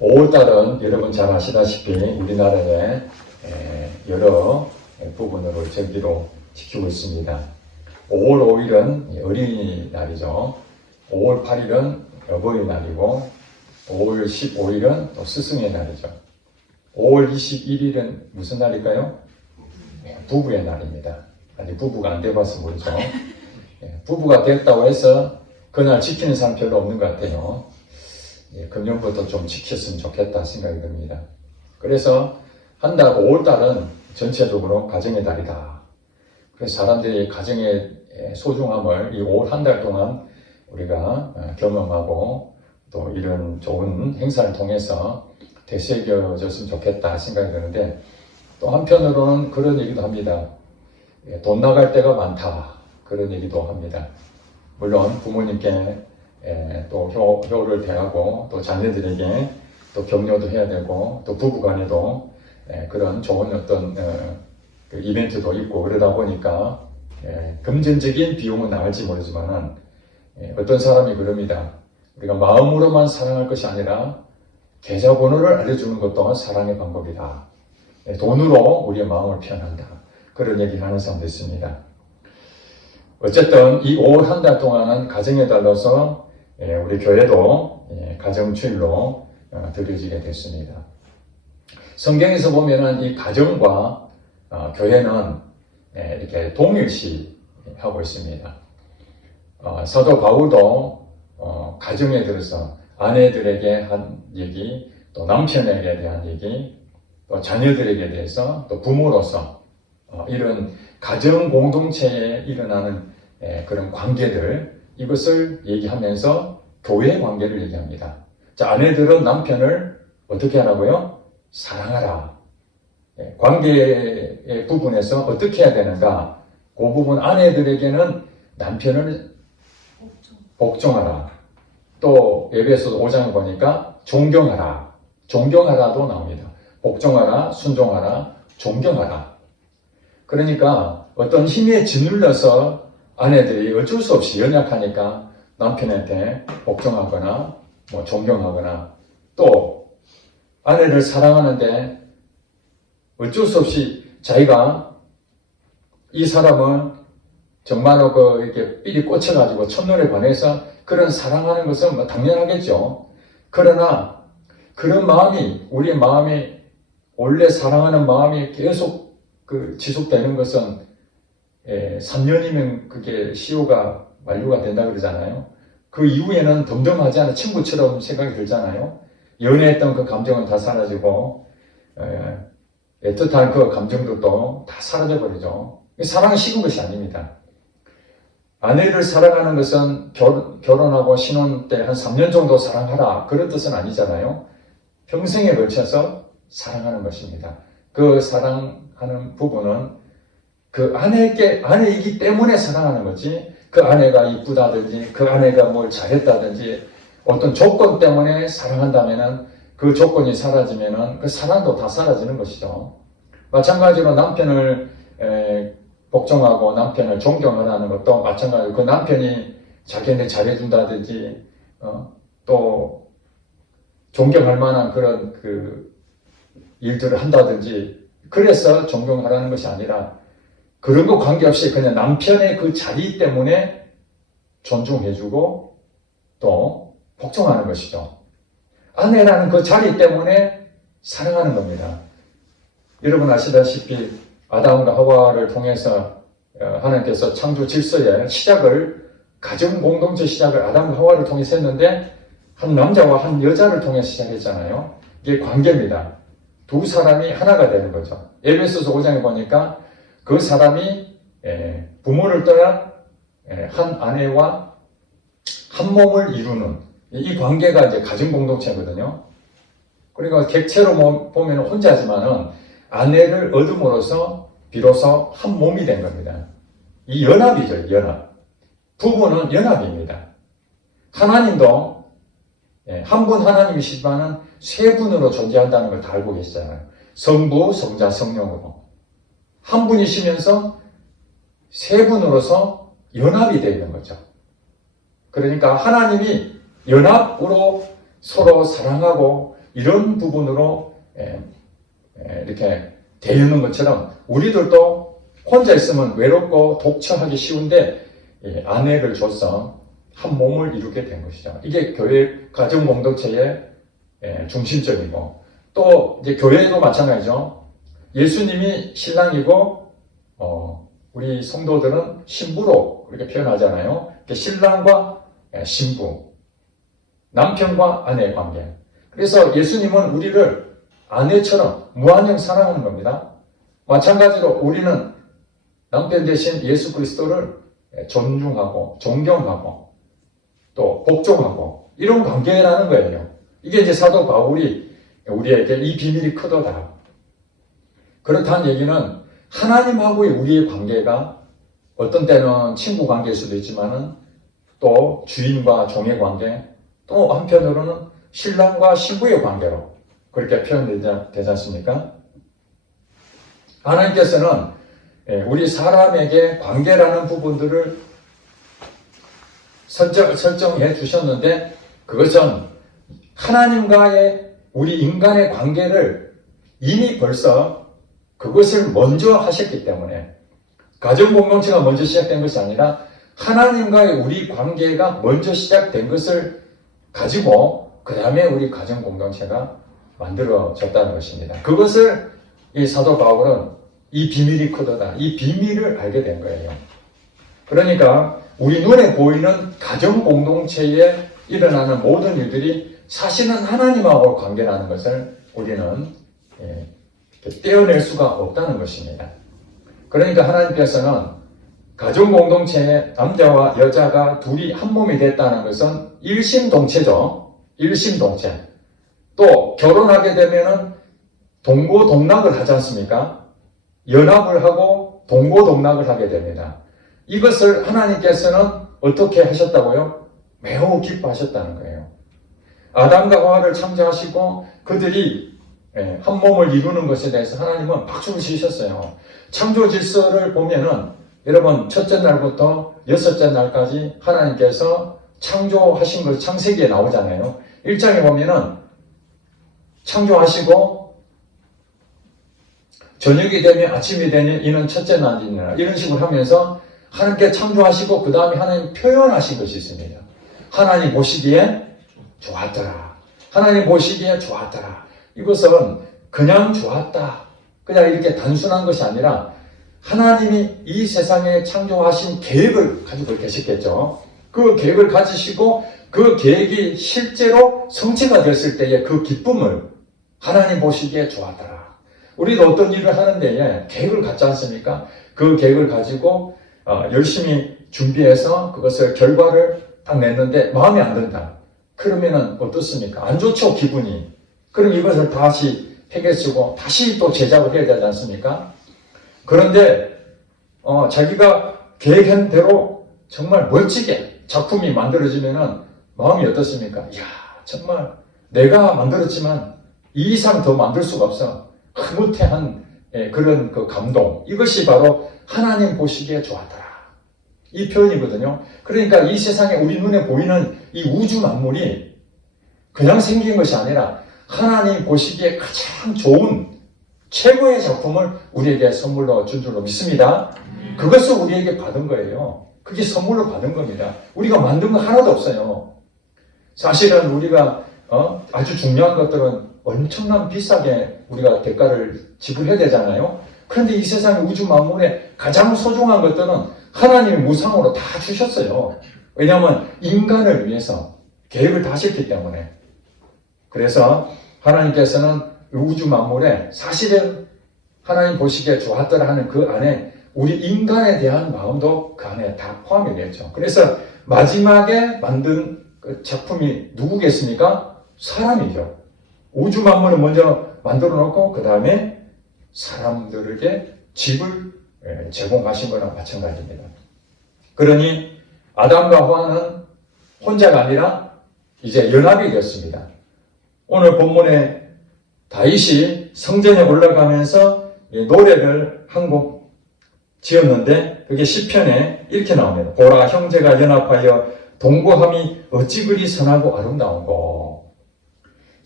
5월달은 여러분 잘 아시다시피 우리나라의 여러 부분으로 절기로 지키고 있습니다. 5월 5일은 어린이날이죠. 5월 8일은 어버이날이고 5월 15일은 또 스승의 날이죠. 5월 21일은 무슨 날일까요? 부부의 날입니다. 아직 부부가 안 돼봐서 모르죠. 부부가 됐다고 해서 그날 지키는 사람 별로 없는 것 같아요. 금년부터 좀 지켰으면 좋겠다 생각이 듭니다. 그래서 한 달, 5월달은 전체적으로 가정의 달이다. 그래서 사람들이 가정의 소중함을 이 5월 한 달 동안 우리가 경험하고 또 이런 좋은 행사를 통해서 되새겨졌으면 좋겠다 생각이 드는데, 또 한편으로는 그런 얘기도 합니다. 돈 나갈 때가 많다. 그런 얘기도 합니다. 물론 부모님께 또 효를 대하고 또 자녀들에게 또 격려도 해야 되고 또 부부간에도 그런 좋은 어떤 그 이벤트도 있고 그러다 보니까 금전적인 비용은 나갈지 모르지만 어떤 사람이 그럽니다. 우리가 마음으로만 사랑할 것이 아니라 계좌번호를 알려주는 것 또한 사랑의 방법이다. 돈으로 우리의 마음을 표현한다. 그런 얘기를 하는 사람도 있습니다. 어쨌든 이 5월 한 달 동안은 가정의 달로서 우리 교회도 가정주일로 드려지게 됐습니다. 성경에서 보면은 이 가정과 교회는 이렇게 동일시하고 있습니다. 사도 바울도 가정에 들어서 아내들에게 한 얘기, 또 남편에게 대한 얘기, 또 자녀들에게 대해서 또 부모로서 이런 가정 공동체에 일어나는 그런 관계들, 이것을 얘기하면서 교회 관계를 얘기합니다. 자, 아내들은 남편을 어떻게 하라고요? 사랑하라. 관계의 부분에서 어떻게 해야 되는가? 그 부분 아내들에게는 남편을 복종하라. 또 에베소 5장에 보니까 존경하라. 존경하라도 나옵니다. 복종하라, 순종하라, 존경하라. 그러니까 어떤 힘에 짓눌려서 아내들이 어쩔 수 없이 연약하니까 남편한테 복종하거나 존경하거나, 또 아내를 사랑하는데 어쩔 수 없이 자기가 이 사람은 정말로 이렇게 삘이 꽂혀가지고 첫눈에 반해서 그런 사랑하는 것은 당연하겠죠. 그러나 그런 마음이, 우리의 마음이, 원래 사랑하는 마음이 계속 지속되는 것은 3년이면 그게 시효가 만료가 된다 그러잖아요. 그 이후에는 덤덤하지 않은 친구처럼 생각이 들잖아요. 연애했던 그 감정은 다 사라지고 애틋한 그 감정들도 다 사라져버리죠. 사랑은 식은 것이 아닙니다. 아내를 사랑하는 것은 결혼하고 신혼 때 한 3년 정도 사랑하라, 그런 뜻은 아니잖아요. 평생에 걸쳐서 사랑하는 것입니다. 그 사랑하는 부분은 그 아내이기 때문에 사랑하는 거지, 그 아내가 이쁘다든지 그 아내가 뭘 잘했다든지 어떤 조건 때문에 사랑한다면은 그 조건이 사라지면은 그 사랑도 다 사라지는 것이죠. 마찬가지로 남편을 복종하고 남편을 존경하라는 것도 마찬가지로 그 남편이 자기한테 잘해준다든지 또 존경할 만한 그런 그 일들을 한다든지 그래서 존경하라는 것이 아니라 그런 거 관계없이 그냥 남편의 그 자리 때문에 존중해주고 또 복종하는 것이죠. 아내라는 그 자리 때문에 사랑하는 겁니다. 여러분 아시다시피 아담과 하와를 통해서 하나님께서 창조 질서의 시작을, 가정 공동체 시작을 아담과 하와를 통해서 했는데 한 남자와 한 여자를 통해서 시작했잖아요. 이게 관계입니다. 두 사람이 하나가 되는 거죠. 에베소서 5장에 보니까 그 사람이 부모를 떠나 한 아내와 한 몸을 이루는 이 관계가 이제 가정 공동체거든요. 그러니까 객체로 보면 혼자지만은 아내를 얻음으로써 비로소 한 몸이 된 겁니다. 이 연합이죠, 연합. 부부는 연합입니다. 하나님도 한 분 하나님이시지만은 세 분으로 존재한다는 걸 다 알고 계시잖아요. 성부, 성자, 성령으로. 한 분이시면서 세 분으로서 연합이 되어 있는 거죠. 그러니까 하나님이 연합으로 서로 사랑하고 이런 부분으로 이렇게 되는 것처럼 우리들도 혼자 있으면 외롭고 독처하기 쉬운데 아내를 줘서 한 몸을 이루게 된 것이죠. 이게 교회 가정 공동체의 중심적이고, 또 이제 교회도 마찬가지죠. 예수님이 신랑이고 우리 성도들은 신부로 그렇게 표현하잖아요. 신랑과 신부, 남편과 아내의 관계. 그래서 예수님은 우리를 아내처럼 무한정 사랑하는 겁니다. 마찬가지로 우리는 남편 대신 예수 그리스도를 존중하고 존경하고 또 복종하고 이런 관계라는 거예요. 이게 이제 사도 바울이 우리에게 이 비밀이 크도다. 그렇다는 얘기는 하나님하고의 우리의 관계가 어떤 때는 친구 관계일 수도 있지만은 또 주인과 종의 관계, 또 한편으로는 신랑과 신부의 관계로 그렇게 표현되지 않습니까? 하나님께서는 우리 사람에게 관계라는 부분들을 설정해 주셨는데, 그것은 하나님과의 우리 인간의 관계를 이미 벌써 그것을 먼저 하셨기 때문에, 가정 공동체가 먼저 시작된 것이 아니라 하나님과의 우리 관계가 먼저 시작된 것을 가지고 그 다음에 우리 가정 공동체가 만들어졌다는 것입니다. 그것을 이 사도 바울은 이 비밀이 크도다, 이 비밀을 알게 된 거예요. 그러니까 우리 눈에 보이는 가정 공동체에 일어나는 모든 일들이 사실은 하나님하고 관계라는 것을 우리는 떼어낼 수가 없다는 것입니다. 그러니까 하나님께서는 가정 공동체에 남자와 여자가 둘이 한 몸이 됐다는 것은 일심동체죠. 일심동체. 또 결혼하게 되면은 동고동락을 하지 않습니까? 연합을 하고 동고동락을 하게 됩니다. 이것을 하나님께서는 어떻게 하셨다고요? 매우 기뻐하셨다는 거예요. 아담과 하와를 창조하시고 그들이 한 몸을 이루는 것에 대해서 하나님은 박수를 치셨어요. 창조 질서를 보면은 여러분, 첫째 날부터 여섯째 날까지 하나님께서 창조하신 것 창세기에 나오잖아요. 1장에 보면은 창조하시고 저녁이 되면 아침이 되니 이는 첫째 날이니라, 이런 식으로 하면서 하나님께 창조하시고 그 다음에 하나님 표현하신 것이 있습니다. 하나님 보시기에 좋았더라. 하나님 보시기에 좋았더라. 이것은 그냥 좋았다, 그냥 이렇게 단순한 것이 아니라 하나님이 이 세상에 창조하신 계획을 가지고 계셨겠죠. 그 계획을 가지시고 그 계획이 실제로 성취가 됐을 때의 그 기쁨을 하나님 보시기에 좋았더라. 우리도 어떤 일을 하는 데에 계획을 갖지 않습니까? 그 계획을 가지고 열심히 준비해서 그것을 결과를 딱 냈는데 마음에 안 든다. 그러면은 어떻습니까? 안 좋죠, 기분이. 그럼 이것을 다시 폐기쓰고 다시 또 제작을 해야 되지 않습니까? 그런데 자기가 계획한 대로 정말 멋지게 작품이 만들어지면은 마음이 어떻습니까? 이야, 정말 내가 만들었지만 이 이상 더 만들 수가 없어. 흐뭇해한 그런 그 감동. 이것이 바로 하나님 보시기에 좋았더라, 이 표현이거든요. 그러니까 이 세상에 우리 눈에 보이는 이 우주 만물이 그냥 생긴 것이 아니라 하나님 보시기에 가장 좋은 최고의 작품을 우리에게 선물로 준 줄로 믿습니다. 그것을 우리에게 받은 거예요. 그게 선물로 받은 겁니다. 우리가 만든 거 하나도 없어요. 사실은 우리가 아주 중요한 것들은 엄청난 비싸게 우리가 대가를 지불해야 되잖아요. 그런데 이 세상의 우주 만물에 가장 소중한 것들은 하나님이 무상으로 다 주셨어요. 왜냐하면 인간을 위해서 계획을 다 하셨기 때문에. 그래서 하나님께서는 우주 만물에 사실은 하나님 보시기에 좋았더라 하는 그 안에 우리 인간에 대한 마음도 그 안에 다 포함이 되죠. 그래서 마지막에 만든 그 작품이 누구겠습니까? 사람이죠. 우주 만물을 먼저 만들어 놓고 그 다음에 사람들에게 집을 제공하신 거랑 마찬가지입니다. 그러니 아담과 하와는 혼자가 아니라 이제 연합이 되었습니다. 오늘 본문에 다윗이 성전에 올라가면서 노래를 한 곡 지었는데 그게 시편에 이렇게 나옵니다. 보라, 형제가 연합하여 동거함이 어찌 그리 선하고 아름다운고.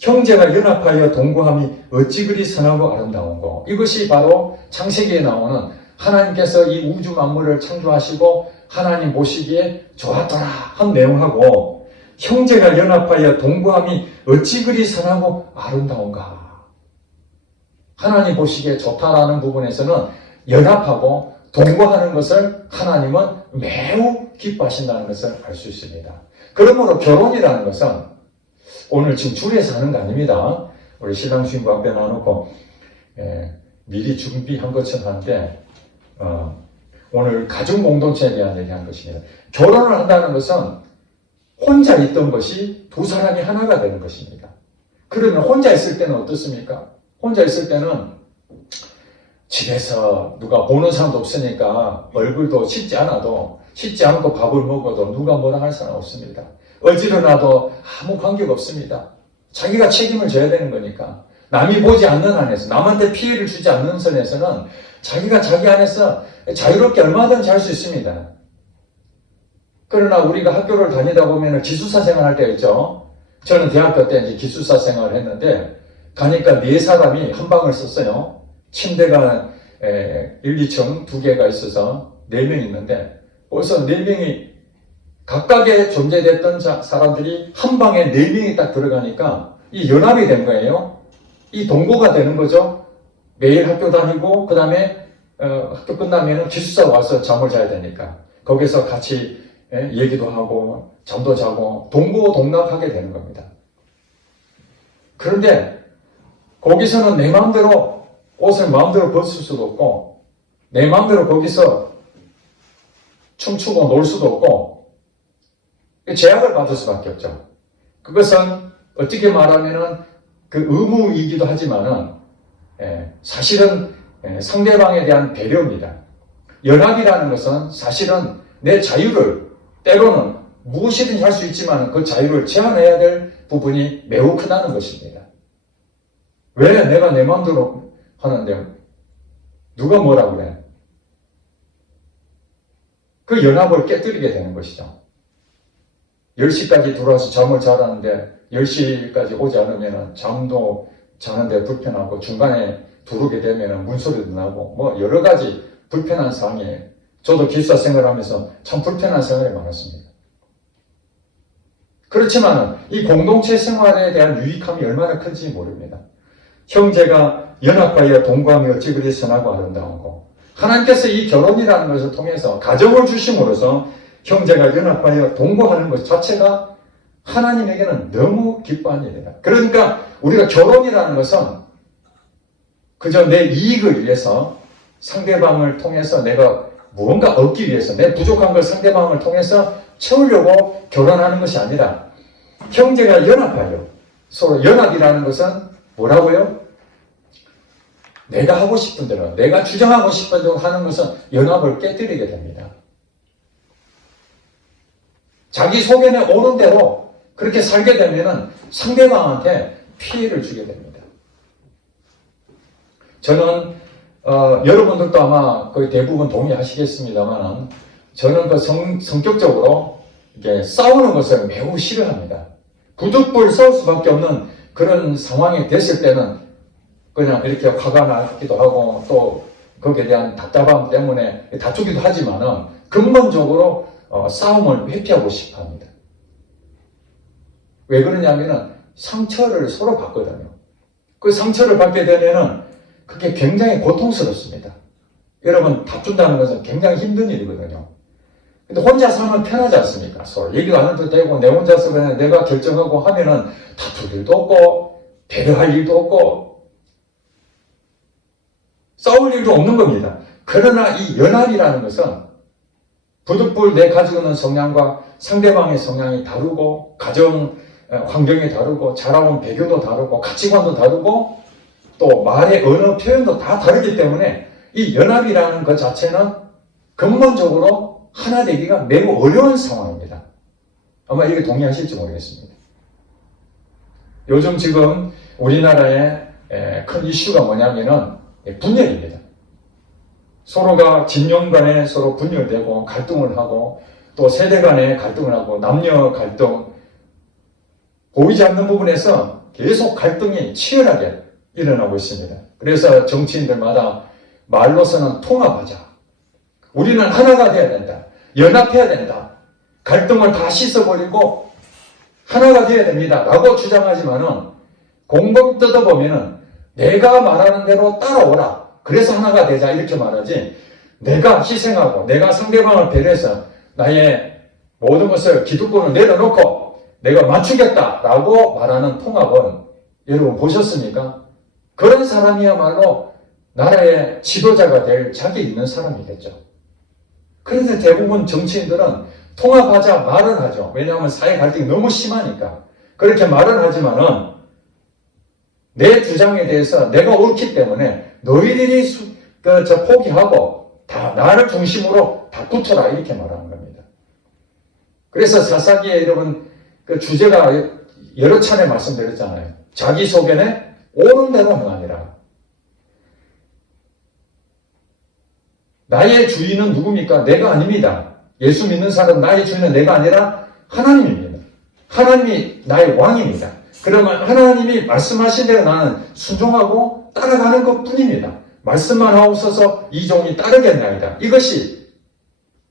형제가 연합하여 동거함이 어찌 그리 선하고 아름다운고. 이것이 바로 창세기에 나오는 하나님께서 이 우주 만물을 창조하시고 하나님 보시기에 좋았더라 한 내용하고, 형제가 연합하여 동거함이 어찌 그리 선하고 아름다운가. 하나님 보시기에 좋다라는 부분에서는 연합하고 동거하는 것을 하나님은 매우 기뻐하신다는 것을 알 수 있습니다. 그러므로 결혼이라는 것은 오늘 지금 줄에서 하는 거 아닙니다. 우리 신랑 신부 앞에 놔놓고 미리 준비한 것처럼 하는데 오늘 가정 공동체에 대한 얘기한 것입니다. 결혼을 한다는 것은 혼자 있던 것이 두 사람이 하나가 되는 것입니다. 그러면 혼자 있을 때는 어떻습니까? 혼자 있을 때는 집에서 누가 보는 사람도 없으니까 얼굴도 씻지 않고 밥을 먹어도 누가 뭐라 할 사람 없습니다. 어지러나도 아무 관계가 없습니다. 자기가 책임을 져야 되는 거니까. 남이 보지 않는 안에서, 남한테 피해를 주지 않는 선에서는 자기가 자기 안에서 자유롭게 얼마든지 할 수 있습니다. 그러나 우리가 학교를 다니다 보면 기숙사 생활할 때가 있죠. 저는 대학교 때 이제 기숙사 생활을 했는데 가니까 4사람이 한 방을 썼어요. 침대가 1, 2층 2개가 있어서 4명 있는데 벌써 4명이 각각의 존재됐던 사람들이 한 방에 4명이 딱 들어가니까 이 연합이 된 거예요. 이 동거가 되는 거죠. 매일 학교 다니고 그 다음에 학교 끝나면 기숙사 와서 잠을 자야 되니까 거기서 같이 얘기도 하고 잠도 자고 동거동락하게 되는 겁니다. 그런데 거기서는 내 마음대로 옷을 마음대로 벗을 수도 없고 내 마음대로 거기서 춤추고 놀 수도 없고 제약을 받을 수밖에 없죠. 그것은 어떻게 말하면은 그 의무이기도 하지만은 사실은 상대방에 대한 배려입니다. 연합이라는 것은 사실은 내 자유를 때로는 무엇이든지 할 수 있지만 그 자유를 제한해야 될 부분이 매우 크다는 것입니다. 왜 내가 내 마음대로 하는데 누가 뭐라 그래? 그 연합을 깨뜨리게 되는 것이죠. 10시까지 들어와서 잠을 자라는데 10시까지 오지 않으면 잠도 자는데 불편하고 중간에 들어오게 되면 문소리도 나고 뭐 여러 가지 불편한 상황이에요. 저도 기숙사 생활하면서 참 불편한 생활이 많았습니다. 그렇지만 이 공동체 생활에 대한 유익함이 얼마나 큰지 모릅니다. 형제가 연합하여 동거함이 어찌 그리 선하고 아름다운고. 하나님께서 이 결혼이라는 것을 통해서 가정을 주심으로써 형제가 연합하여 동거하는 것 자체가 하나님에게는 너무 기뻐한 일이다. 그러니까 우리가 결혼이라는 것은 그저 내 이익을 위해서 상대방을 통해서 내가 무언가 얻기 위해서 내 부족한 걸 상대방을 통해서 채우려고 결혼하는 것이 아니라 형제가 연합하여 서로 연합이라는 것은 뭐라고요? 내가 하고 싶은 대로 내가 주장하고 싶은 대로 하는 것은 연합을 깨뜨리게 됩니다. 자기 소견에 오른 대로 그렇게 살게 되면 상대방한테 피해를 주게 됩니다. 저는 여러분들도 아마 거의 대부분 동의하시겠습니다만 저는 그 성격적으로 이게 싸우는 것을 매우 싫어합니다. 부득불 싸울 수밖에 없는 그런 상황이 됐을 때는 그냥 이렇게 화가 나기도 하고 또 거기에 대한 답답함 때문에 다투기도 하지만은 근본적으로 싸움을 회피하고 싶어 합니다. 왜 그러냐면은 상처를 서로 받거든요. 그 상처를 받게 되면은 그게 굉장히 고통스럽습니다. 여러분, 다툰다는 것은 굉장히 힘든 일이거든요. 근데 혼자 살면 편하지 않습니까? 서로 얘기도 안 해도 되고, 내 혼자서 그냥 내가 결정하고 하면은 다툴 일도 없고, 배려할 일도 없고, 싸울 일도 없는 겁니다. 그러나 이 연합이라는 것은 부득불 내 가지고 있는 성향과 상대방의 성향이 다르고, 가정 환경이 다르고, 자라온 배경도 다르고, 가치관도 다르고, 또 말의 언어 표현도 다 다르기 때문에 이 연합이라는 것 자체는 근본적으로 하나 되기가 매우 어려운 상황입니다. 아마 이게 동의하실지 모르겠습니다. 요즘 지금 우리나라의 큰 이슈가 뭐냐면은 분열입니다. 서로가 진영 간에 서로 분열되고 갈등을 하고 또 세대 간에 갈등을 하고 남녀 갈등 보이지 않는 부분에서 계속 갈등이 치열하게 일어나고 있습니다. 그래서 정치인들마다 말로서는 통합하자. 우리는 하나가 돼야 된다. 연합해야 된다. 갈등을 다 씻어버리고 하나가 돼야 됩니다. 라고 주장하지만은 곰곰이 뜯어보면은 내가 말하는 대로 따라오라. 그래서 하나가 되자. 이렇게 말하지. 내가 희생하고 내가 상대방을 배려해서 나의 모든 것을 기득권을 내려놓고 내가 맞추겠다라고 말하는 통합은 여러분 보셨습니까? 그런 사람이야말로 나라의 지도자가 될 자격이 있는 사람이겠죠. 그런데 대부분 정치인들은 통합하자 말은 하죠. 왜냐하면 사회 갈등이 너무 심하니까. 그렇게 말은 하지만은 내 주장에 대해서 내가 옳기 때문에 너희들이 포기하고 다 나를 중심으로 다 붙어라 이렇게 말하는 겁니다. 그래서 사사기에 여러분 그 주제가 여러 차례 말씀드렸잖아요. 자기소견에 옳은 대로 행하니라. 나의 주인은 누굽니까? 내가 아닙니다. 예수 믿는 사람 나의 주인은 내가 아니라 하나님입니다. 하나님이 나의 왕입니다. 그러면 하나님이 말씀하신 대로 나는 순종하고 따라가는 것 뿐입니다. 말씀만 하옵소서 이 종이 따르겠나이다. 이것이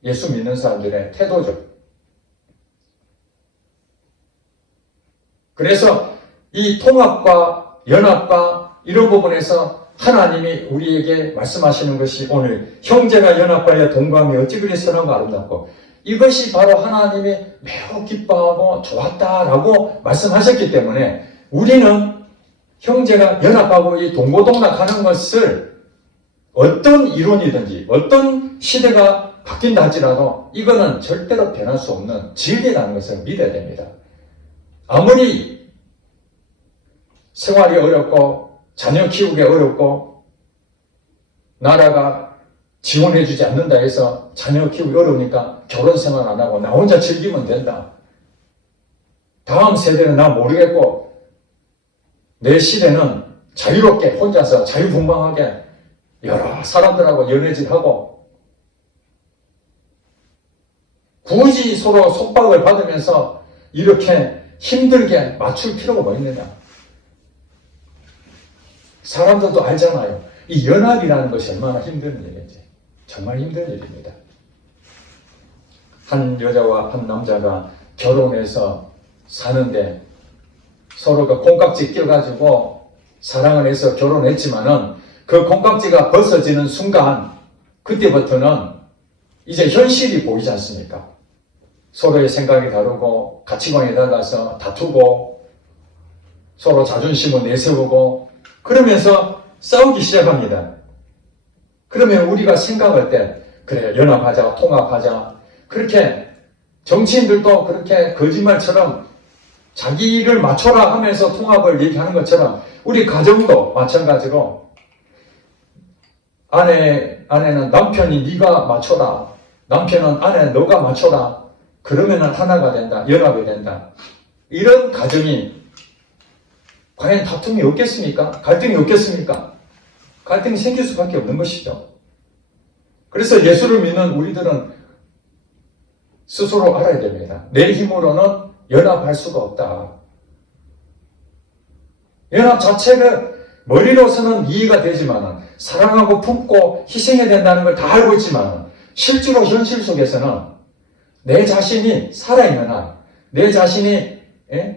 예수 믿는 사람들의 태도죠. 그래서 이 통합과 연합과 이런 부분에서 하나님이 우리에게 말씀하시는 것이 오늘 형제가 연합하여 동감이 어찌 그리 선하고 아름답고 이것이 바로 하나님이 매우 기뻐하고 좋았다라고 말씀하셨기 때문에 우리는 형제가 연합하고 이 동고동락하는 것을 어떤 이론이든지 어떤 시대가 바뀐다 할지라도 이거는 절대로 변할 수 없는 진리라는 것을 믿어야 됩니다. 아무리 생활이 어렵고 자녀 키우기 어렵고 나라가 지원해주지 않는다 해서 자녀 키우기 어려우니까 결혼 생활 안 하고 나 혼자 즐기면 된다. 다음 세대는 나 모르겠고 내 시대는 자유롭게 혼자서 자유분방하게 여러 사람들하고 연애질하고 굳이 서로 속박을 받으면서 이렇게 힘들게 맞출 필요가 뭐 있느냐. 사람들도 알잖아요. 이 연합이라는 것이 얼마나 힘든 일인지. 정말 힘든 일입니다. 한 여자와 한 남자가 결혼해서 사는데 서로가 콩깍지 껴가지고 사랑을 해서 결혼했지만은 그 콩깍지가 벗어지는 순간 그때부터는 이제 현실이 보이지 않습니까? 서로의 생각이 다르고 가치관이 달라서 다투고 서로 자존심을 내세우고 그러면서 싸우기 시작합니다. 그러면 우리가 생각할 때 그래 연합하자 통합하자 그렇게 정치인들도 그렇게 거짓말처럼 자기를 맞춰라 하면서 통합을 얘기하는 것처럼 우리 가정도 마찬가지로 아내는 남편이 네가 맞춰라 남편은 아내 너가 맞춰라 그러면 하나가 된다 연합이 된다 이런 가정이 과연 다툼이 없겠습니까? 갈등이 없겠습니까? 갈등이 생길 수밖에 없는 것이죠. 그래서 예수를 믿는 우리들은 스스로 알아야 됩니다. 내 힘으로는 연합할 수가 없다. 연합 자체를 머리로서는 이해가 되지만 사랑하고 품고 희생해야 된다는 걸 다 알고 있지만 실제로 현실 속에서는 내 자신이 살아있는 한, 내 자신이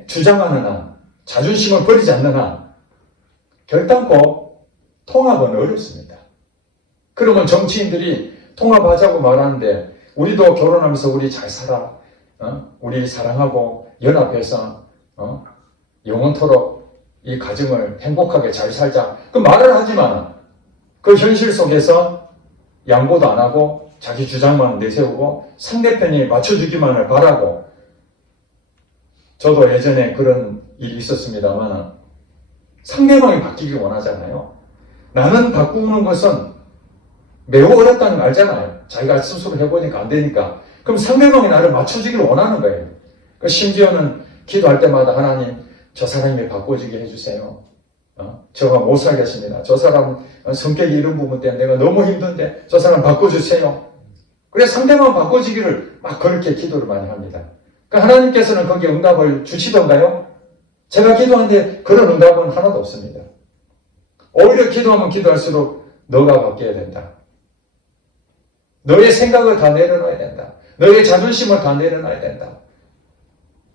주장하는 한, 자존심을 버리지 않는 한 결단코 통합은 어렵습니다. 그러면 정치인들이 통합하자고 말하는데 우리도 결혼하면서 우리 잘 살아, 우리 사랑하고 연합해서 영원토록 이 가정을 행복하게 잘 살자. 그 말을 하지만 그 현실 속에서 양보도 안 하고 자기 주장만 내세우고 상대편이 맞춰주기만을 바라고 저도 예전에 그런 일이 있었습니다만 상대방이 바뀌길 원하잖아요. 나는 바꾸는 것은 매우 어렵다는 걸 알잖아요. 자기가 스스로 해보니까 안 되니까. 그럼 상대방이 나를 맞춰주기를 원하는 거예요. 심지어는 기도할 때마다 하나님 저 사람이 바꿔주게 해주세요. 저가 못 살겠습니다. 저 사람 성격이 이런 부분 때문에 내가 너무 힘든데 저 사람 바꿔주세요. 그래서 상대방 바꿔주기를 막 그렇게 기도를 많이 합니다. 그러니까 하나님께서는 거기에 응답을 주시던가요? 제가 기도하는데 그런 응답은 하나도 없습니다. 오히려 기도하면 기도할수록 너가 바뀌어야 된다. 너의 생각을 다 내려놔야 된다. 너의 자존심을 다 내려놔야 된다.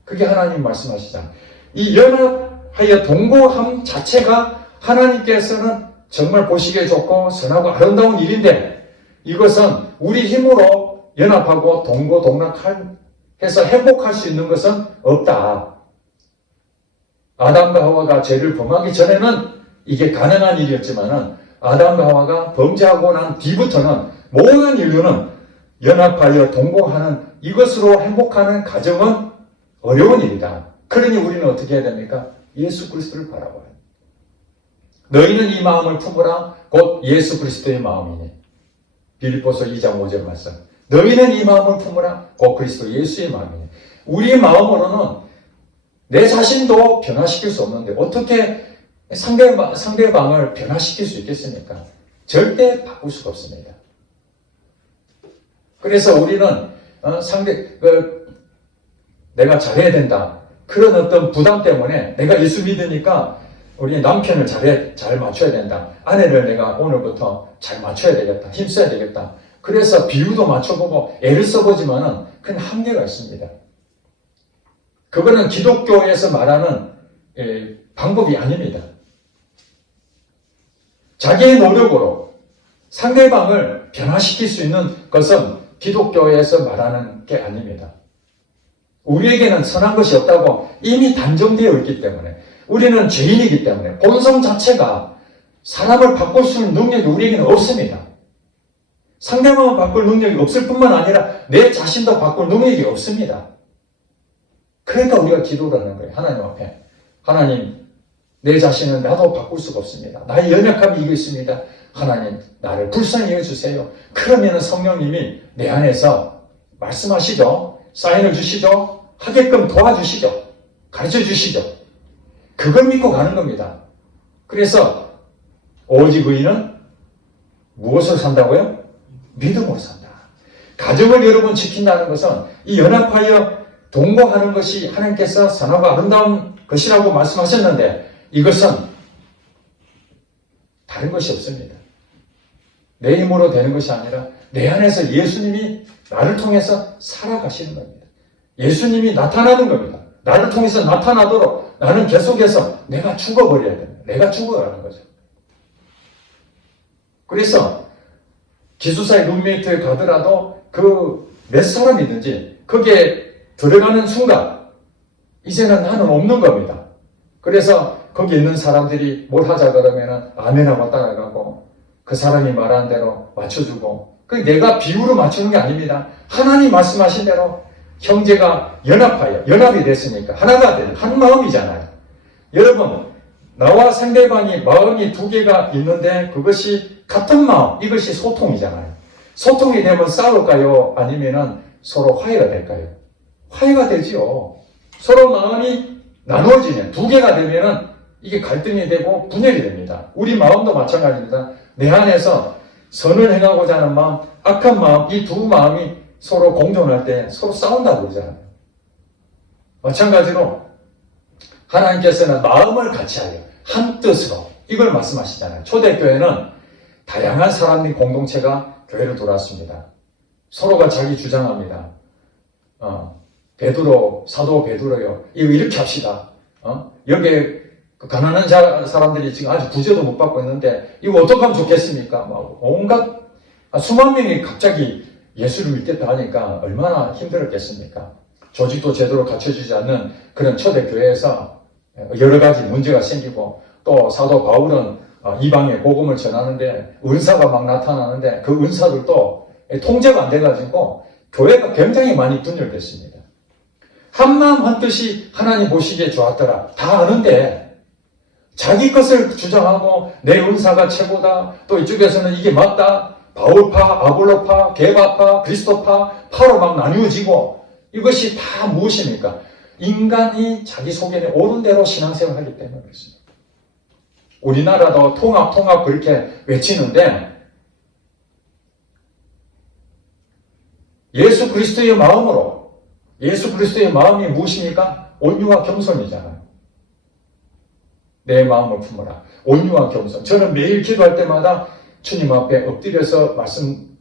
그게 하나님 말씀하시잖아요. 이 연합하여 동거함 자체가 하나님께서는 정말 보시기에 좋고 선하고 아름다운 일인데 이것은 우리 힘으로 연합하고 동거동락해서 행복할 수 있는 것은 없다. 아담과 하와가 죄를 범하기 전에는 이게 가능한 일이었지만은 아담과 하와가 범죄하고 난 뒤부터는 모든 인류는 연합하여 동거하는 이것으로 행복하는 가정은 어려운 일이다. 그러니 우리는 어떻게 해야 됩니까? 예수 그리스도를 바라봐야 합니다. 너희는 이 마음을 품으라 곧 예수 그리스도의 마음이니. 빌립보서 2장 5절 말씀. 너희는 이 마음을 품으라 곧 그리스도 예수의 마음이니. 우리의 마음으로는 내 자신도 변화시킬 수 없는데 어떻게 상대방을 변화시킬 수 있겠습니까? 절대 바꿀 수가 없습니다. 그래서 우리는 내가 잘해야 된다. 그런 어떤 부담 때문에 내가 예수 믿으니까 우리 남편을 잘 맞춰야 된다. 아내를 내가 오늘부터 잘 맞춰야 되겠다. 힘써야 되겠다. 그래서 비유도 맞춰보고 애를 써보지만은 그건 한계가 있습니다. 그거는 기독교에서 말하는 방법이 아닙니다. 자기의 노력으로 상대방을 변화시킬 수 있는 것은 기독교에서 말하는 게 아닙니다. 우리에게는 선한 것이 없다고 이미 단정되어 있기 때문에 우리는 죄인이기 때문에 본성 자체가 사람을 바꿀 수 있는 능력이 우리에게는 없습니다. 상대방을 바꿀 능력이 없을 뿐만 아니라 내 자신도 바꿀 능력이 없습니다. 그러니까 우리가 기도를 하는 거예요. 하나님 앞에. 하나님, 내 자신은 나도 바꿀 수가 없습니다. 나의 연약함이 이거 있습니다. 하나님, 나를 불쌍히 여주세요. 그러면 성령님이 내 안에서 말씀하시죠. 사인을 주시죠. 하게끔 도와주시죠. 가르쳐 주시죠. 그걸 믿고 가는 겁니다. 그래서 오직 의인은 무엇을 산다고요? 믿음으로 산다. 가정을 여러분 지킨다는 것은 이 연합하여 동거하는 것이 하나님께서 선하고 아름다운 것이라고 말씀하셨는데 이것은 다른 것이 없습니다. 내 힘으로 되는 것이 아니라 내 안에서 예수님이 나를 통해서 살아가시는 겁니다. 예수님이 나타나는 겁니다. 나를 통해서 나타나도록 나는 계속해서 내가 죽어버려야 됩니다. 내가 죽어가는 거죠. 그래서 기숙사의 룸메이트에 가더라도 그 몇 사람이든지 거기에 들어가는 순간 이제는 나는 없는 겁니다. 그래서 거기 있는 사람들이 뭘 하자 그러면은 아멘하고 따라가고 그 사람이 말하는 대로 맞춰주고 그 내가 비유로 맞추는 게 아닙니다. 하나님 말씀하신 대로 형제가 연합이 됐으니까 하나가 되는 한 마음이잖아요. 여러분 나와 상대방이 마음이 두 개가 있는데 그것이 같은 마음 이것이 소통이잖아요. 소통이 되면 싸울까요? 아니면은 서로 화해가 될까요? 화해가 되지요. 서로 마음이 나누어지면 두 개가 되면은 이게 갈등이 되고 분열이 됩니다. 우리 마음도 마찬가지입니다. 내 안에서 선을 행하고자 하는 마음, 악한 마음, 이 두 마음이 서로 공존할 때 서로 싸운다고 그러잖아요. 마찬가지로 하나님께서는 마음을 같이하여 한 뜻으로 이걸 말씀하시잖아요. 초대교회는 다양한 사람의 공동체가 교회를 돌았습니다. 서로가 자기 주장합니다. 사도 베드로요. 이거 이렇게 합시다. 여기에 가난한 사람들이 지금 아주 구제도 못 받고 있는데 이거 어떻게 하면 좋겠습니까? 막 온갖 수만 명이 갑자기 예수를 믿겠다 하니까 얼마나 힘들었겠습니까? 조직도 제대로 갖춰지지 않는 그런 초대교회에서 여러 가지 문제가 생기고 또 사도 바울은 이방에 복음을 전하는데 은사가 막 나타나는데 그 은사들도 통제가 안 돼가지고 교회가 굉장히 많이 분열됐습니다. 한마음 한뜻이 하나님 보시기에 좋았더라. 다 아는데 자기 것을 주장하고 내 은사가 최고다. 또 이쪽에서는 이게 맞다. 바울파, 아볼로파, 게바파, 그리스도파, 파로 막 나뉘어지고 이것이 다 무엇입니까? 인간이 자기 속에 옳은 대로 신앙생활을 하기 때문에 그렇습니다. 우리나라도 통합 그렇게 외치는데 예수 그리스도의 마음으로 예수 그리스도의 마음이 무엇입니까? 온유와 겸손이잖아요. 내 마음을 품어라. 온유와 겸손. 저는 매일 기도할 때마다 주님 앞에 엎드려서 말씀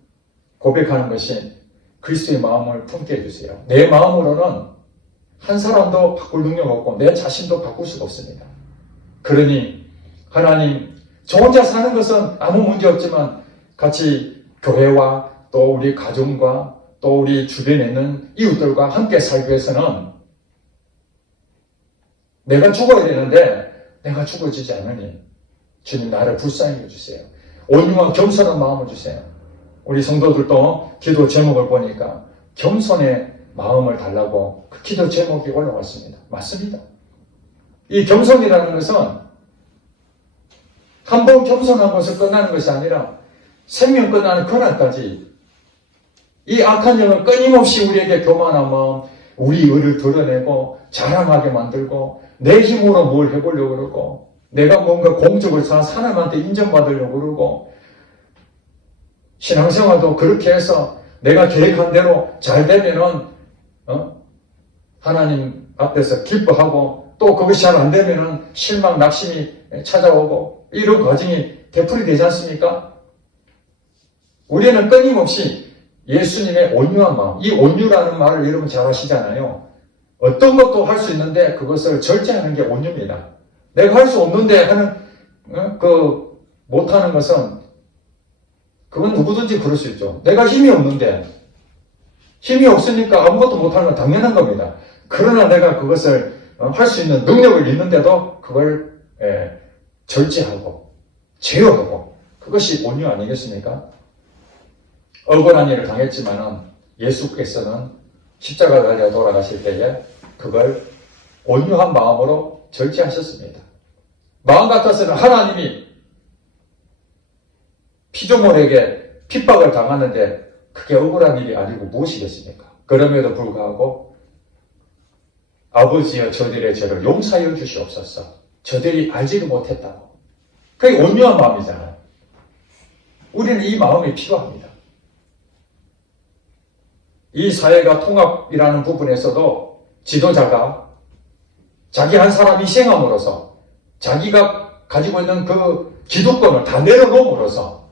고백하는 것이 그리스도의 마음을 품게 해주세요. 내 마음으로는 한 사람도 바꿀 능력 없고 내 자신도 바꿀 수가 없습니다. 그러니 하나님, 저 혼자 사는 것은 아무 문제 없지만 같이 교회와 또 우리 가정과 또 우리 주변에 있는 이웃들과 함께 살기 위해서는 내가 죽어야 되는데 내가 죽어지지 않으니 주님 나를 불쌍히 해주세요. 온유와 겸손한 마음을 주세요. 우리 성도들도 기도 제목을 보니까 겸손의 마음을 달라고 그 기도 제목이 올라왔습니다. 맞습니다. 이 겸손이라는 것은 한 번 겸손한 것을 끝나는 것이 아니라 생명 끝나는 그날까지 이 악한 영은 끊임없이 우리에게 교만한 마음, 우리 의를 드러내고 자랑하게 만들고 내 힘으로 뭘 해보려고 그러고 내가 뭔가 공적을 사람한테 인정받으려고 그러고 신앙생활도 그렇게 해서 내가 계획한 대로 잘 되면은 하나님 앞에서 기뻐하고 또 그것이 잘 안 되면은 실망, 낙심이 찾아오고 이런 과정이 되풀이되지 않습니까? 우리는 끊임없이 예수님의 온유한 마음, 이 온유라는 말을 여러분 잘 아시잖아요. 어떤 것도 할 수 있는데 그것을 절제하는 게 온유입니다. 내가 할 수 없는데 하는 못하는 것은 그건 누구든지 그럴 수 있죠. 내가 힘이 없는데 힘이 없으니까 아무것도 못하는 건 당연한 겁니다. 그러나 내가 그것을 할 수 있는 능력을 있는데도 그걸 절제하고 제어하고 그것이 온유 아니겠습니까? 억울한 일을 당했지만은 예수께서는 십자가 달려 돌아가실 때에 그걸 온유한 마음으로 절제하셨습니다. 마음 같아서는 하나님이 피조물에게 핍박을 당하는데 그게 억울한 일이 아니고 무엇이겠습니까? 그럼에도 불구하고 아버지여 저들의 죄를 용서하여 주시옵소서. 저들이 알지도 못했다고. 그게 온유한 마음이잖아요. 우리는 이 마음이 필요합니다. 이 사회가 통합이라는 부분에서도 지도자가 자기 한 사람 희생함으로써 자기가 가지고 있는 그 기득권을 다 내려놓음으로써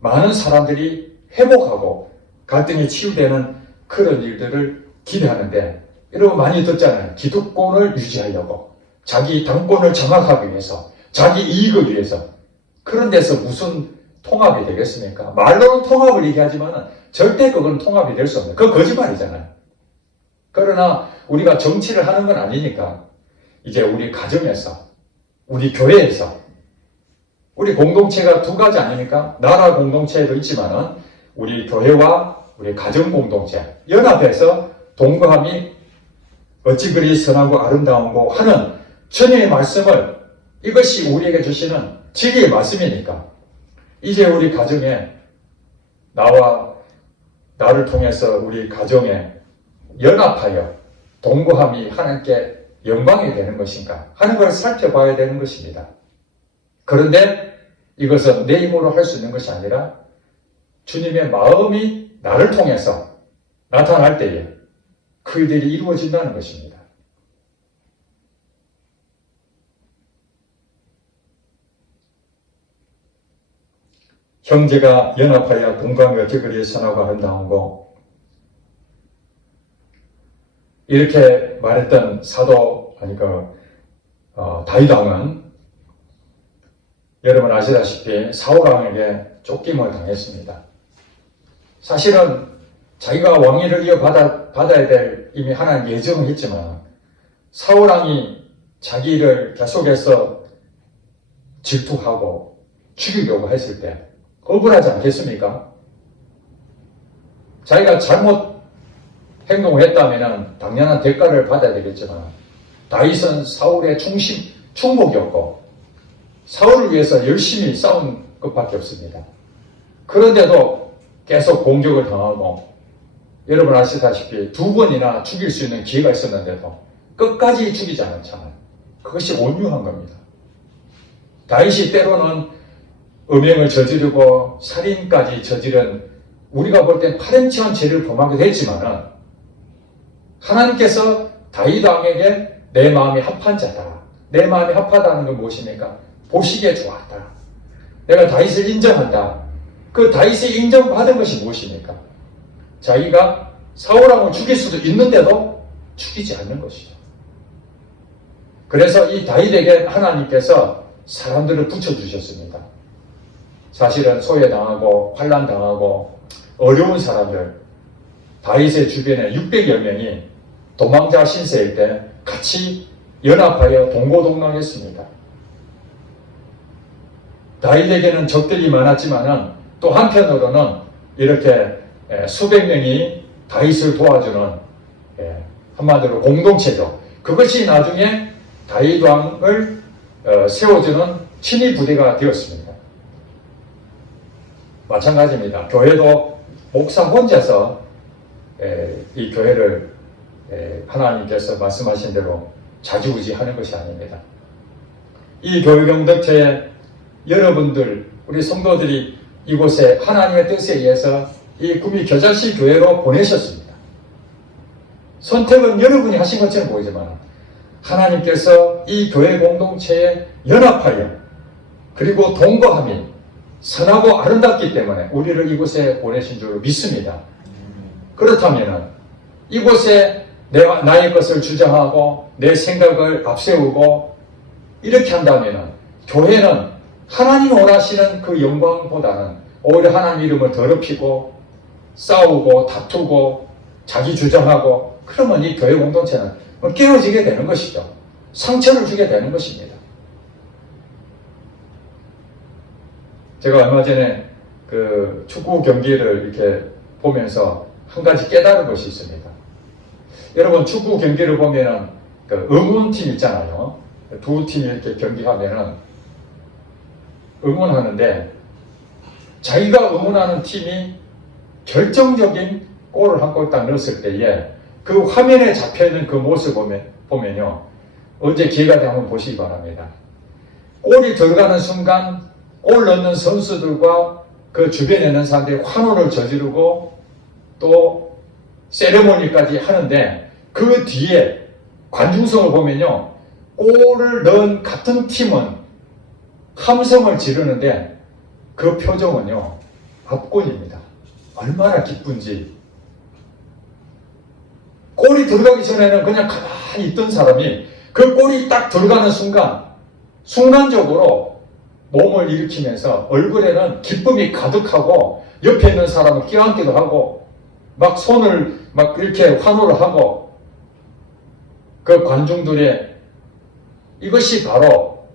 많은 사람들이 회복하고 갈등이 치유되는 그런 일들을 기대하는데 여러분 많이 듣잖아요. 기득권을 유지하려고 자기 당권을 장악하기 위해서 자기 이익을 위해서 그런 데서 무슨 통합이 되겠습니까? 말로는 통합을 얘기하지만 절대 그건 통합이 될 수 없는 그건 거짓말이잖아요. 그러나 우리가 정치를 하는 건 아니니까 이제 우리 가정에서 우리 교회에서 우리 공동체가 두 가지 아닙니까? 나라 공동체도 있지만은 우리 교회와 우리 가정 공동체 연합해서 동거함이 어찌 그리 선하고 아름다운고 하는 전의 말씀을 이것이 우리에게 주시는 진리의 말씀이니까 이제 우리 가정에 나와 나를 통해서 우리 가정에 연합하여 동거함이 하나님께 영광이 되는 것인가 하는 걸 살펴봐야 되는 것입니다. 그런데 이것은 내 힘으로 할 수 있는 것이 아니라 주님의 마음이 나를 통해서 나타날 때에 그 일들이 이루어진다는 것입니다. 형제가 연합하여 동감이 어찌 그리 선하고 아름다운고 이렇게 말했던 다윗 왕은 여러분 아시다시피 사울 왕에게 쫓김을 당했습니다. 사실은 자기가 왕위를 이어받아야 될 이미 하나님 예정을 했지만 사울 왕이 자기를 계속해서 질투하고 죽이려고 했을 때 억울하지 않겠습니까? 자기가 잘못 행동을 했다면 당연한 대가를 받아야 되겠지만 다윗은 사울의 충복이었고 사울을 위해서 열심히 싸운 것밖에 없습니다. 그런데도 계속 공격을 당하고 여러분 아시다시피 2번이나 죽일 수 있는 기회가 있었는데도 끝까지 죽이지 않았잖아요. 그것이 온유한 겁니다. 다윗이 때로는 음행을 저지르고 살인까지 저지른 우리가 볼 땐 파렴치한 죄를 범하기도 했지만 하나님께서 다윗 왕에게 내 마음이 합한 자다. 내 마음이 합하다는 건 무엇입니까? 보시기에 좋았다. 내가 다윗을 인정한다. 그 다윗이 인정받은 것이 무엇입니까? 자기가 사울왕을 죽일 수도 있는데도 죽이지 않는 것이죠. 그래서 이 다윗에게 하나님께서 사람들을 붙여주셨습니다. 사실은 소외당하고 환난당하고 어려운 사람들, 다윗의 주변에 600여 명이 도망자 신세일 때 같이 연합하여 동고동락했습니다. 다윗에게는 적들이 많았지만은 또 한편으로는 이렇게 수백 명이 다윗을 도와주는 한마디로 공동체죠. 그것이 나중에 다윗 왕을 세워주는 친위 부대가 되었습니다. 마찬가지입니다. 교회도 목사 혼자서 이 교회를 하나님께서 말씀하신 대로 좌지우지하는 것이 아닙니다. 이 교회 공동체에 여러분들, 우리 성도들이 이곳에 하나님의 뜻에 의해서 이 구미 겨자씨 교회로 보내셨습니다. 선택은 여러분이 하신 것처럼 보이지만 하나님께서 이 교회 공동체에 연합하여 그리고 동거함이 선하고 아름답기 때문에 우리를 이곳에 보내신 줄 믿습니다. 그렇다면 이곳에 나의 것을 주장하고 내 생각을 앞세우고 이렇게 한다면 교회는 하나님 원하시는 그 영광보다는 오히려 하나님 이름을 더럽히고 싸우고 다투고 자기 주장하고 그러면 이 교회 공동체는 깨어지게 되는 것이죠. 상처를 주게 되는 것입니다. 제가 얼마 전에 그 축구 경기를 이렇게 보면서 한 가지 깨달은 것이 있습니다. 여러분 축구 경기를 보면은 그 응원팀 있잖아요. 두 팀이 이렇게 경기하면은 응원하는데 자기가 응원하는 팀이 결정적인 골을 한 골 딱 넣었을 때에 그 화면에 잡혀있는 그 모습을 보면요. 언제 기회가 되면 한번 보시기 바랍니다. 골이 들어가는 순간 골 넣는 선수들과 그 주변에 있는 사람들이 환호를 저지르고 또 세레모니까지 하는데 그 뒤에 관중석을 보면요. 골을 넣은 같은 팀은 함성을 지르는데 그 표정은요. 압권입니다. 얼마나 기쁜지. 골이 들어가기 전에는 그냥 가만히 있던 사람이 그 골이 딱 들어가는 순간적으로 몸을 일으키면서 얼굴에는 기쁨이 가득하고 옆에 있는 사람은 껴안기도 하고 막 손을 막 이렇게 환호를 하고 그 관중들의 이것이 바로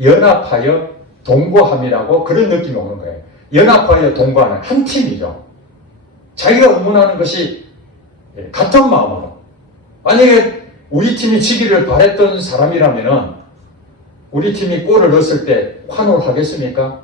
연합하여 동거함이라고 그런 느낌이 오는 거예요. 연합하여 동거하는 한 팀이죠. 자기가 응원하는 것이 같은 마음으로. 만약에 우리 팀이 지기를 바랬던 사람이라면은 우리 팀이 골을 넣었을 때 환호를 하겠습니까?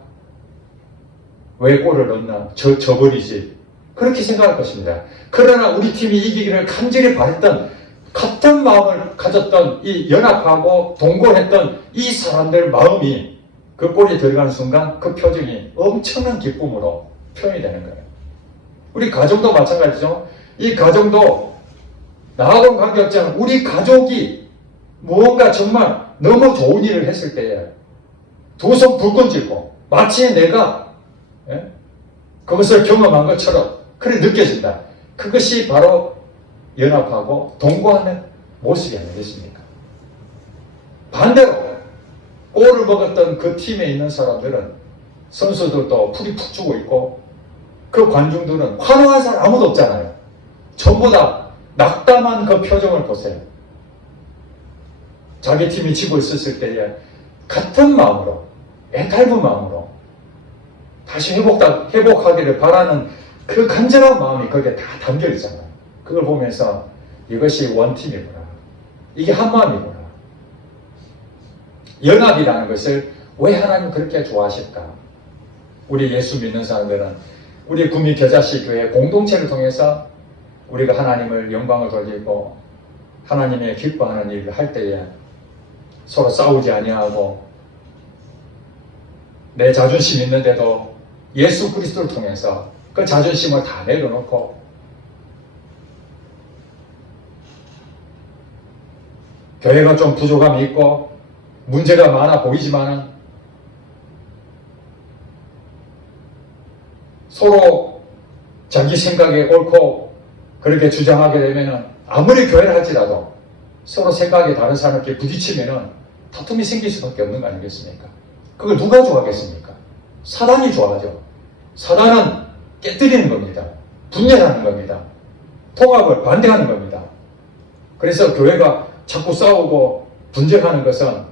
왜 골을 넣었나? 져버리지. 그렇게 생각할 것입니다. 그러나 우리 팀이 이기기를 간절히 바랬던 같은 마음을 가졌던 이 연합하고 동거했던 이 사람들 마음이 그 골이 들어가는 순간 그 표정이 엄청난 기쁨으로 표현이 되는 거예요. 우리 가정도 마찬가지죠. 이 가정도 나하고는 관계없지 않은 우리 가족이 무언가 정말 너무 좋은 일을 했을 때에 두 손 불끈 쥐고 마치 내가 그것을 경험한 것처럼 그렇게 느껴진다. 그것이 바로 연합하고 동거하는 모습이 아니겠습니까? 반대로 골을 먹었던 그 팀에 있는 사람들은 선수들도 풀이 푹 주고 있고 그 관중들은 환호한 사람 아무도 없잖아요. 전부 다 낙담한 그 표정을 보세요. 자기 팀이 지고 있었을 때에 같은 마음으로 애달픈 마음으로 다시 회복하기를 바라는 그 간절한 마음이 거기에 다 담겨 있잖아요. 그걸 보면서 이것이 원팀이구나. 이게 한마음이구나. 연합이라는 것을 왜 하나님 그렇게 좋아하실까? 우리 예수 믿는 사람들은 우리 구미 겨자씨 교회 공동체를 통해서 우리가 하나님을 영광을 돌리고 하나님의 기뻐하는 일을 할 때에 서로 싸우지 아니하고 내 자존심 있는데도 예수 그리스도를 통해서 그 자존심을 다 내려놓고 교회가 좀 부족함이 있고 문제가 많아 보이지만은 서로 자기 생각에 옳고 그렇게 주장하게 되면은 아무리 교회를 할지라도 서로 생각이 다른 사람께 부딪히면은 다툼이 생길 수밖에 없는 거 아니겠습니까? 그걸 누가 좋아하겠습니까? 사단이 좋아하죠. 사단은 깨뜨리는 겁니다. 분열하는 겁니다. 통합을 반대하는 겁니다. 그래서 교회가 자꾸 싸우고 분쟁하는 것은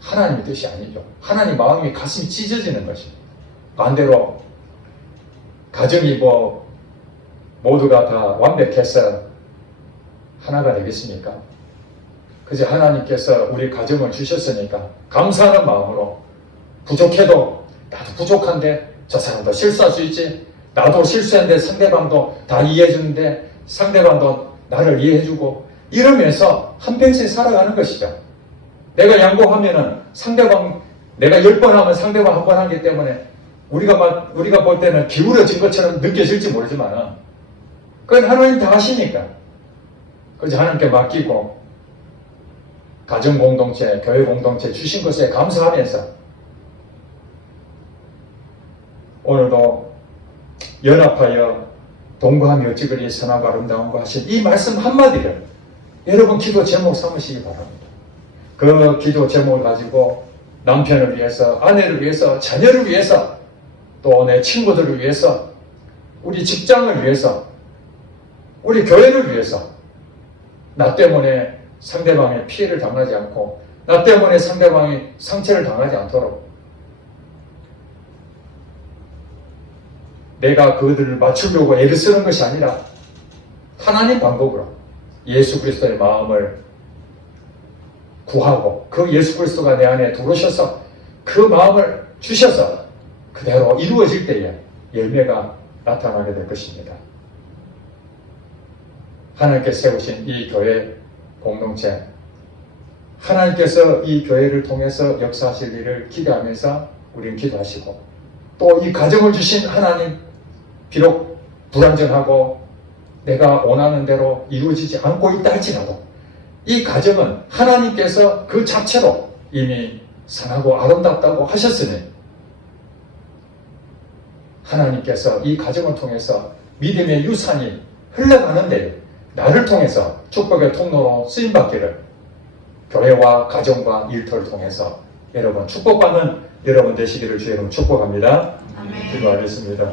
하나님의 뜻이 아니죠. 하나님 마음이 가슴이 찢어지는 것입니다. 반대로 가정이 모두가 다 완벽해서 하나가 되겠습니까? 그저 하나님께서 우리 가정을 주셨으니까 감사하는 마음으로 부족해도 나도 부족한데 저 사람도 실수할 수 있지, 나도 실수했는데 상대방도 다 이해해주는데 상대방도 나를 이해해주고 이러면서 한평생 살아가는 것이죠. 내가 양보하면은 상대방, 내가 10번 하면 상대방 1번 하기 때문에 우리가 볼 때는 기울어진 것처럼 느껴질지 모르지만은 그건 하나님 다 하시니까 그저 하나님께 맡기고 가정 공동체, 교회 공동체 주신 것에 감사하면서 오늘도 연합하여 동거하며 어찌 그리 선하고 아름다운가 하신 이 말씀 한마디를 여러분 기도 제목 삼으시기 바랍니다. 그 기도 제목을 가지고 남편을 위해서, 아내를 위해서, 자녀를 위해서, 또 내 친구들을 위해서, 우리 직장을 위해서, 우리 교회를 위해서, 나 때문에 상대방의 피해를 당하지 않고 나 때문에 상대방이 상처를 당하지 않도록 내가 그들을 맞추려고 애를 쓰는 것이 아니라 하나님 방법으로 예수 그리스도의 마음을 구하고 그 예수 그리스도가 내 안에 들어오셔서 그 마음을 주셔서 그대로 이루어질 때에 열매가 나타나게 될 것입니다. 하나님께서 세우신 이 교회 공동체, 하나님께서 이 교회를 통해서 역사하실 일을 기대하면서 우리는 기도하시고 또 이 가정을 주신 하나님, 비록 불완전하고 내가 원하는 대로 이루어지지 않고 있다 할지라도 이 가정은 하나님께서 그 자체로 이미 선하고 아름답다고 하셨으니 하나님께서 이 가정을 통해서 믿음의 유산이 흘러가는데 나를 통해서 축복의 통로로 쓰임받기를 교회와 가정과 일터를 통해서 여러분 축복받는 여러분 되시기를 주의 이름으로 축복합니다. 아멘. 기도하겠습니다.